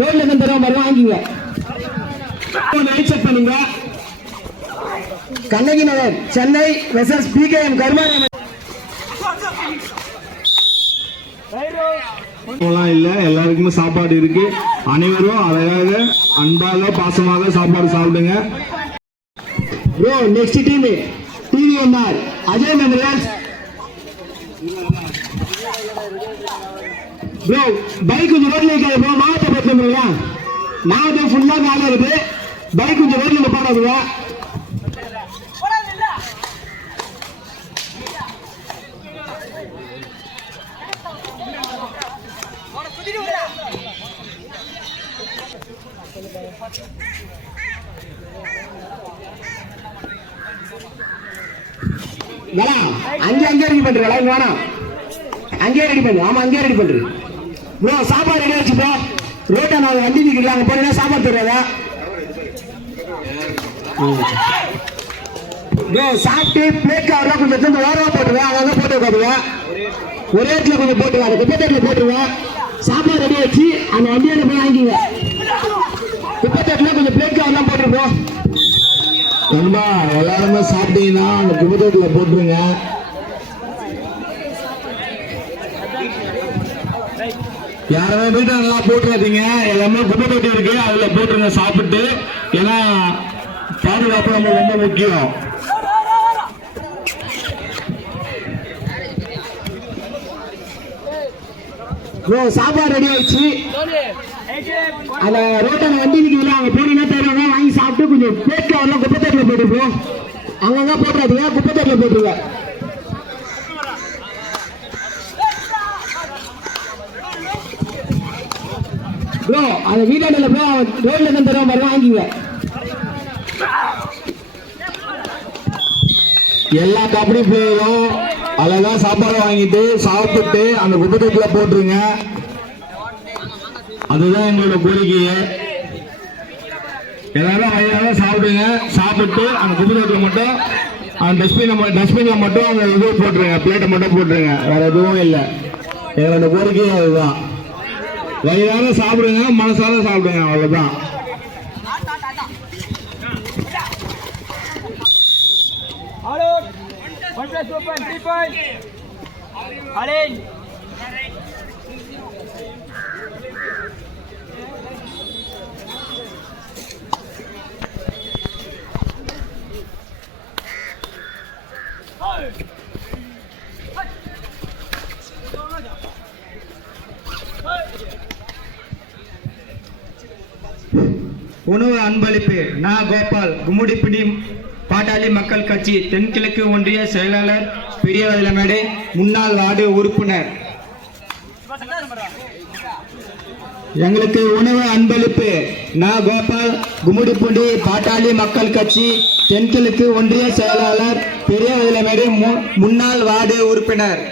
ரோட்ல இருந்து தருவோம் பாருங்க, வாங்கிங்க. செக் பண்ணுங்க. கண்ணகி நகர் சென்னை வெர்சஸ் பிகேஎம் கருமாரியம்மன் இல்ல, எல்லாருக்குமே சாப்பாடு இருக்கு. அனைவரும் அழகாக அன்பாக பாசமாக சாப்பாடு சாப்பிடுங்க. Bro next team TVMR Ajay memorials. Bro bike கொஞ்சம் ரோட்ல இருக்காது ப்ரோ, மாவட்ட பத்திரா மாவட்டம் ஃபுல்லா காலியா இருக்கு. பைக் கொஞ்சம் ரோட்ல நிப்பாடாதுங்க. அங்கே ரெடி பண்றீங்களா? இங்க வேணாம், அங்கேயே ரெடி பண்ணு. ஆமா அங்கேயே ரெடி பண்றேன் ப்ரோ. சாப்பாடு ரெடி ஆச்சு ப்ரோ. ரோட்டா நான் வண்டி நிற்கல, அங்கே போனீங்கன்னா சாப்பாடு தருவாங்க ப்ரோ. சாப்பிட்டு பிளேட் கவர்லாம் கொஞ்சம் எடுத்து ஓரமா போட்டுருவேன், அங்கே போட்டு வைக்காதுங்க. ஒரே இடத்துல கொஞ்சம் போட்டுருவாங்க, குப்பத்தட்டில் போட்டுருவேன். சாப்பாடு ரெடி ஆச்சு, அந்த வண்டியில போய் வாங்கிங்க. குப்பத்தட்டில் கொஞ்சம் பிளேட் கவர்லாம் போட்டுருப்போம். நண்பா எல்லாருமே சாப்பிட்டீங்கன்னா அந்த குப்பத்தொட்டில போட்டுருங்க. யாருமே வீட்டை நல்லா போட்டுறாதீங்க, எல்லாமே குப்பத்தொட்டி இருக்கு அதுல போட்டுருங்க சாப்பிட்டு. ஏன்னா பாதுகாப்பு நம்ம ரொம்ப முக்கியம். ப்ரோ சாப்பாடு ரெடி ஆயிடுச்சு. அந்த ரோட்டான வண்டி நிற்குதுல, அங்கே போனீங்கன்னா தருவாங்க, வாங்கி சாப்பிட்டு கொஞ்சம் பிளேட் கவர்லாம் குப்பத்தட்டில் போட்டு ப்ரோ. அங்கங்க போட்டுறாதீங்க, குப்பத்தட்டில் போட்டுருங்க ப்ரோ. அந்த வீட்டாண்டில் ப்ரோ ரோட்ல இருந்து தருவோம் பாருங்க, வாங்கிங்க. எல்லா கபடி பிளேயரும் அழகா சாப்பாடு வாங்கிட்டு சாப்பிட்டு அந்த குப்பத்தொட்டில போட்டுருங்க. அதுதான் எங்களோட கோரிக்கையே. எல்லாரும் வயதாக சாப்பிடுங்க. சாப்பிட்டு அந்த குப்பத்தொட்டில மட்டும் அந்த டஸ்ட்பின்ல மட்டும் அந்த இது போட்டுருங்க, பிளேட்டை மட்டும் போட்டுருங்க. வேற எதுவும் இல்லை. எங்களோட கோரிக்கையே அதுதான். வயிறார சாப்பிடுங்க, மனசார சாப்பிடுங்க, அவ்வளவுதான். உணவு அன்பளிப்பு நா. கோபால், கும்முடிப்பிடி பாட்டாளி மக்கள் கட்சி தென்கிழக்கு ஒன்றிய செயலாளர், பெரியவதிலமேடு முன்னாள் வார்டு உறுப்பினர். எங்களுக்கு உணவு அன்பளிப்பு நா. கோபால், கும்முடிப்பிடி பாட்டாளி மக்கள் கட்சி தென்கிழக்கு ஒன்றிய செயலாளர், பெரியவதிலமேடு முன்னாள் வார்டு உறுப்பினர்.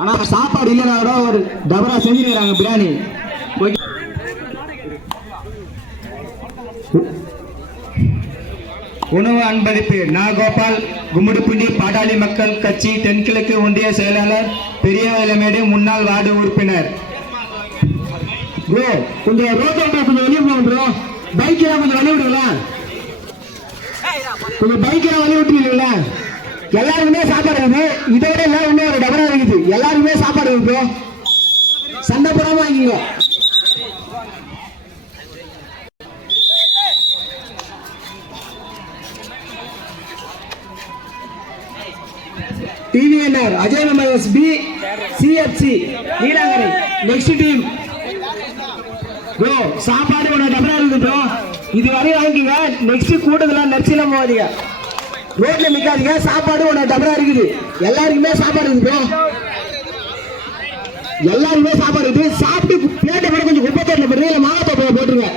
ஆனா சாப்பாடு இல்லைன்னா கூட ஒரு டபரா செஞ்சுக்கிறாங்க பிரியாணி. உணவு அன்பளிப்பு நா. கோபால், கும்முடிப்பிடி பாட்டாளி மக்கள் கட்சி தென்கிழக்கு ஒன்றிய செயலாளர், பெரியவதிலமேடு முன்னாள் வார்டு உறுப்பினர். ப்ரோ கொஞ்சம் ரோட்டை கொஞ்சம் வெளியே போங்க ப்ரோ. பைக் எல்லாம் கொஞ்சம் வழி விடுங்களா, கொஞ்சம் பைக் எல்லாம் வழி விட்டுருக்கீங்களா? எல்லாருக்குமே சாப்பாடு இருக்குது. இதை விட எல்லாம் இன்னும் ஒரு டபரா இருக்குது. எல்லாருக்குமே சாப்பாடு இருக்கு ப்ரோ. சண்டை போடாம வாங்கிங்க. TVNR Ajay memorials B CFC Neelankarai. Next team bro சாப்பாடு ஒன்று டபரா இருக்குது ப்ரோ. இது வரையும் வாங்கிக்கங்க. நெக்ஸ்ட் கூட்டத்தில் நர்ச்சிலாம் போகாதீங்க, ரோட்ல நிக்காதீங்க. சாப்பாடு ஒன்று டபரா இருக்குது. எல்லாருக்குமே சாப்பாடு இருக்குது ப்ரோ. எல்லாருமே சாப்பாடு இருக்குது. சாப்பிட்டு பிளேட்டை கூட கொஞ்சம் குப்பத்தட்டில் போட்டுருங்க, இல்லை மாவட்டத்தில் போட்டுருங்க.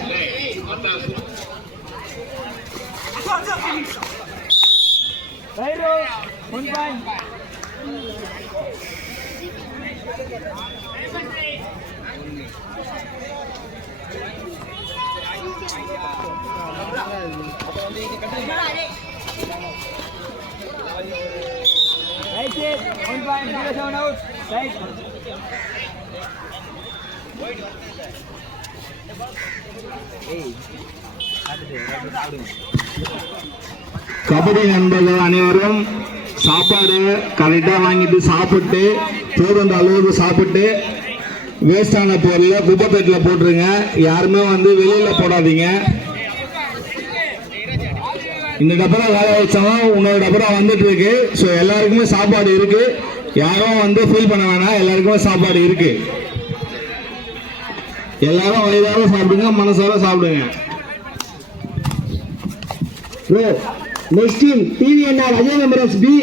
கபடி நண்பர்கள் அனைவரும் சாப்பாடு கரெக்டா வாங்கிட்டு சாப்பிட்டு போதுன்ற அளவுக்கு சாப்பிட்டு வேஸ்டான பொருளை குப்பைத்தட்டுல போட்டுருங்க. யாருமே வந்து வெளியில போடாதீங்க. இந்த டப்பரா வேலை வச்சாலும் இன்னொரு டப்பரா வந்துட்டு இருக்கு. ஸோ எல்லாருக்குமே சாப்பாடு இருக்கு. யாரும் வந்து ஃபீல் பண்ண வேணாம். எல்லாருக்குமே சாப்பாடு இருக்கு. எல்லாரும் வயதார சாப்பிடுங்க, மனசார சாப்பிடுங்க. Next team TVNR Ajay members B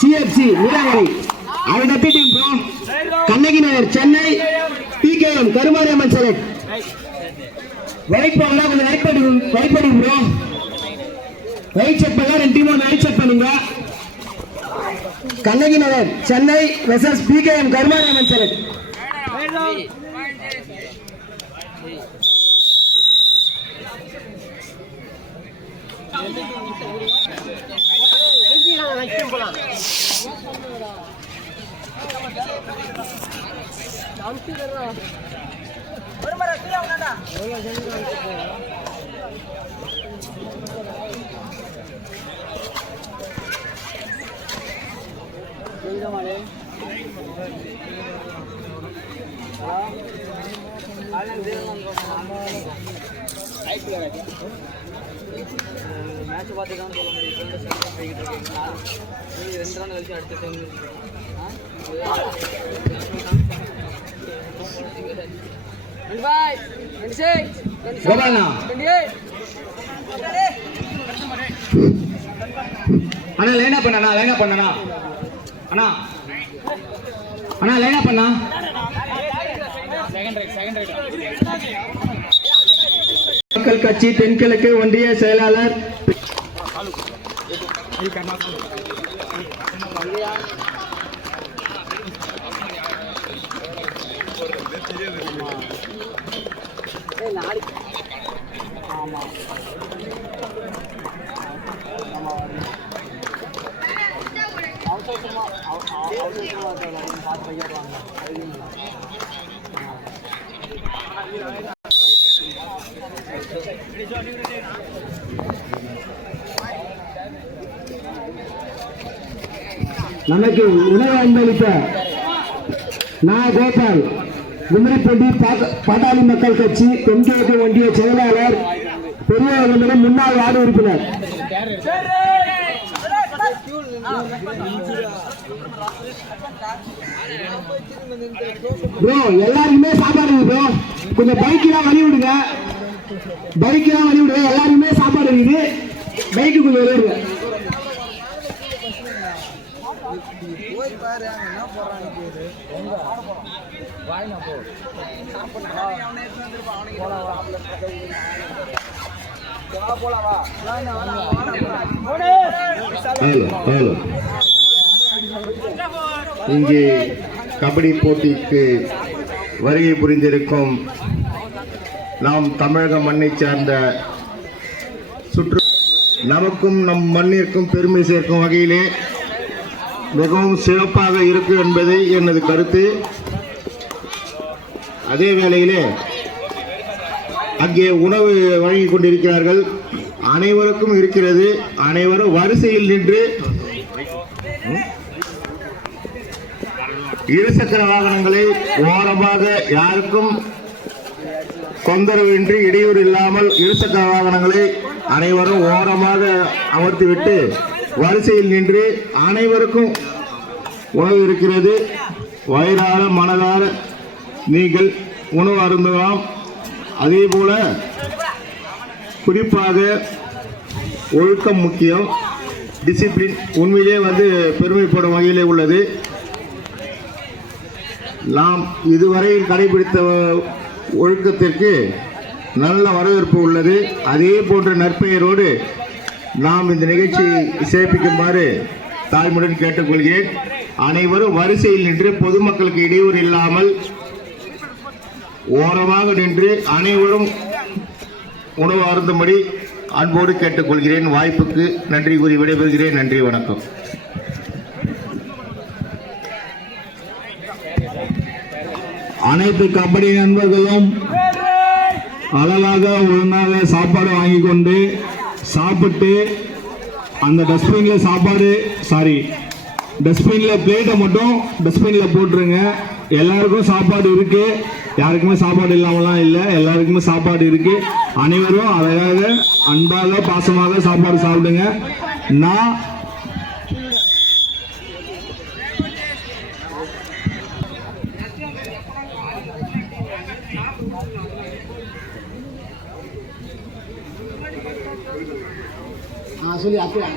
CFC Neelankarai. அடுத்த team bro Kannagi Nagar Chennai PKM Karumariamman select. Wait பண்ணலாம், கொஞ்சம் வெயிட் பண்ணி ப்ரோ. வெயிட் செக் பண்ணலாம், 2 டீமும் வெயிட் செக் பண்ணுங்க. Kannagi Nagar Chennai versus PKM Karumariamman select. Match பார்த்து தான் சொல்ல முடியும். 2 ரன் கழிச்சு அடுத்த டைம் அண்ணா லைனா பண்ணா அண்ணா அண்ணா லைனா பண்ணா மக்கள் கட்சி தென்கிழக்கு ஒன்றிய செயலாளர் நமக்கு உணவு அன்பளித்த நான் கோபால் குமரிப்பட்டி பாட்டாளி மக்கள் கட்சி தென்கிழக்கு ஒன்றிய செயலாளர் பெரியவர்களிடம் முன்னாள் வார்டு உறுப்பினர். ப்ரோ எல்லாருக்குமே சாப்பாடு இருக்கு ப்ரோ. கொஞ்சம் பைக்கெல்லாம் வழி விடுங்க, எல்லாருக்குமே சாப்பாடு இருக்குது. பைக்கு கொஞ்சம் வழி விடுங்க. இங்கே கபடி போட்டிக்கு வருகை புரிந்திருக்கும் நாம் தமிழக மண்ணை சேர்ந்த நமக்கும் நம் மண்ணிற்கும் பெருமை சேர்க்கும் வகையிலே மிகவும் சிறப்பாக இருக்கு என்பது எனது கருத்து. அதே வேளையிலே அங்கே உணவு வழங்கி கொண்டிருக்கிறார்கள். அனைவருக்கும் இருக்கிறது. அனைவரும் வரிசையில் நின்று இருசக்கர வாகனங்களை ஓரமாக யாருக்கும் தொந்தரவின்றி இடையூறு இல்லாமல் இருசக்கர வாகனங்களை அனைவரும் ஓரமாக அமர்த்திவிட்டு வரிசையில் நின்று அனைவருக்கும் உணவு இருக்கிறது. வயிறார மனதார நீங்கள் உணவு அருந்தலாம். அதே போல குறிப்பாக ஒழுக்கம் முக்கியம். டிசிப்ளின் உண்மையிலே பெருமைப்படும் வகையிலே உள்ளது. நாம் இதுவரையில் கடைபிடித்த ஒழுக்கத்திற்கு நல்ல வரவேற்பு உள்ளது. அதே போன்ற நற்பெயரோடு நாம் இந்த நிகழ்ச்சியை சிறப்பிக்குமாறு தாழ்மையுடன் கேட்டுக்கொள்கிறேன். அனைவரும் வரிசையில் நின்று பொதுமக்களுக்கு இடையூறு இல்லாமல் ஓரமாக நின்று அனைவரும் உணவு அருந்தும்படி அன்போடு கேட்டுக்கொள்கிறேன். வாய்ப்புக்கு நன்றி கூறி விடைபெறுகிறேன். நன்றி, வணக்கம். அனைத்து கபடி நண்பர்களும் அளவாக ஒழுங்காக சாப்பாடு வாங்கி கொண்டு சாப்பிட்டு அந்த டஸ்ட்பின்ல பிளேட்டை மட்டும் டஸ்ட்பின்ல போட்டுருங்க. எல்லாருக்கும் சாப்பாடு இருக்கு, யாருக்குமே சாப்பாடு இல்லாமலாம் இல்லை, எல்லாருக்குமே சாப்பாடு இருக்கு. அனைவரும் அழகாக அன்பாக பாசமாக சாப்பாடு சாப்பிடுங்க. நான் சொல்லி அப்படியா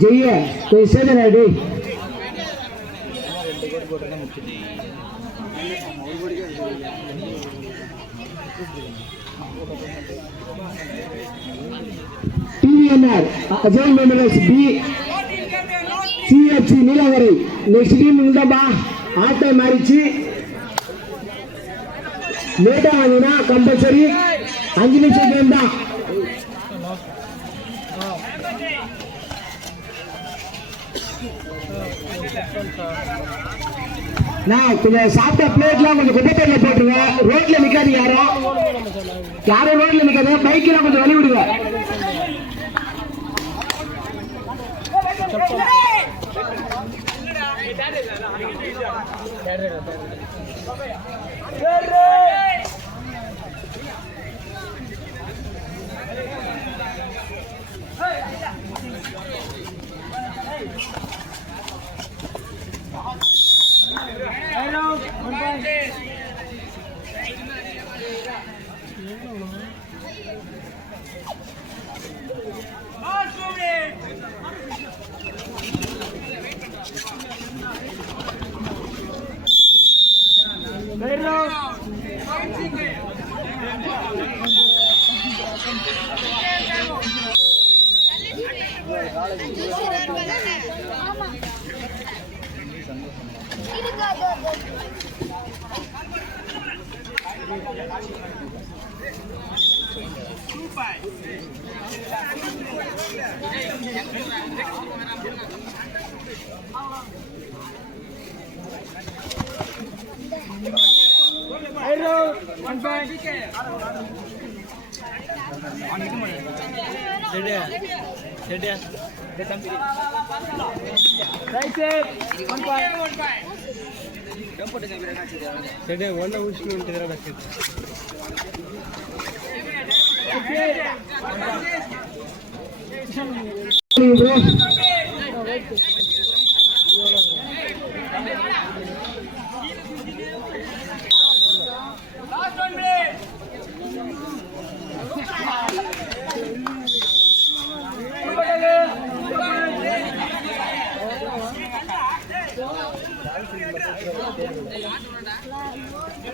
ஜெய கொஞ்சம் சேதனாடி TVNR Ajay memorials B CFC Nilgiri next team உண்டப்பா ஆட்டம் மாறிச்சு லேட்டா வாங்கினா கம்பல்சரி 5 நிமிஷம் கேம் தான் நான் கொஞ்சம் சாப்பிட்ட பிளேட்லாம் கொஞ்சம் குப்பைல போட்டுருங்க ரோட்ல நிக்காது யாரும் ரோட்ல நிக்காது பைக்கெல்லாம் கொஞ்சம் வழி விடுங்க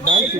டான்ஸ்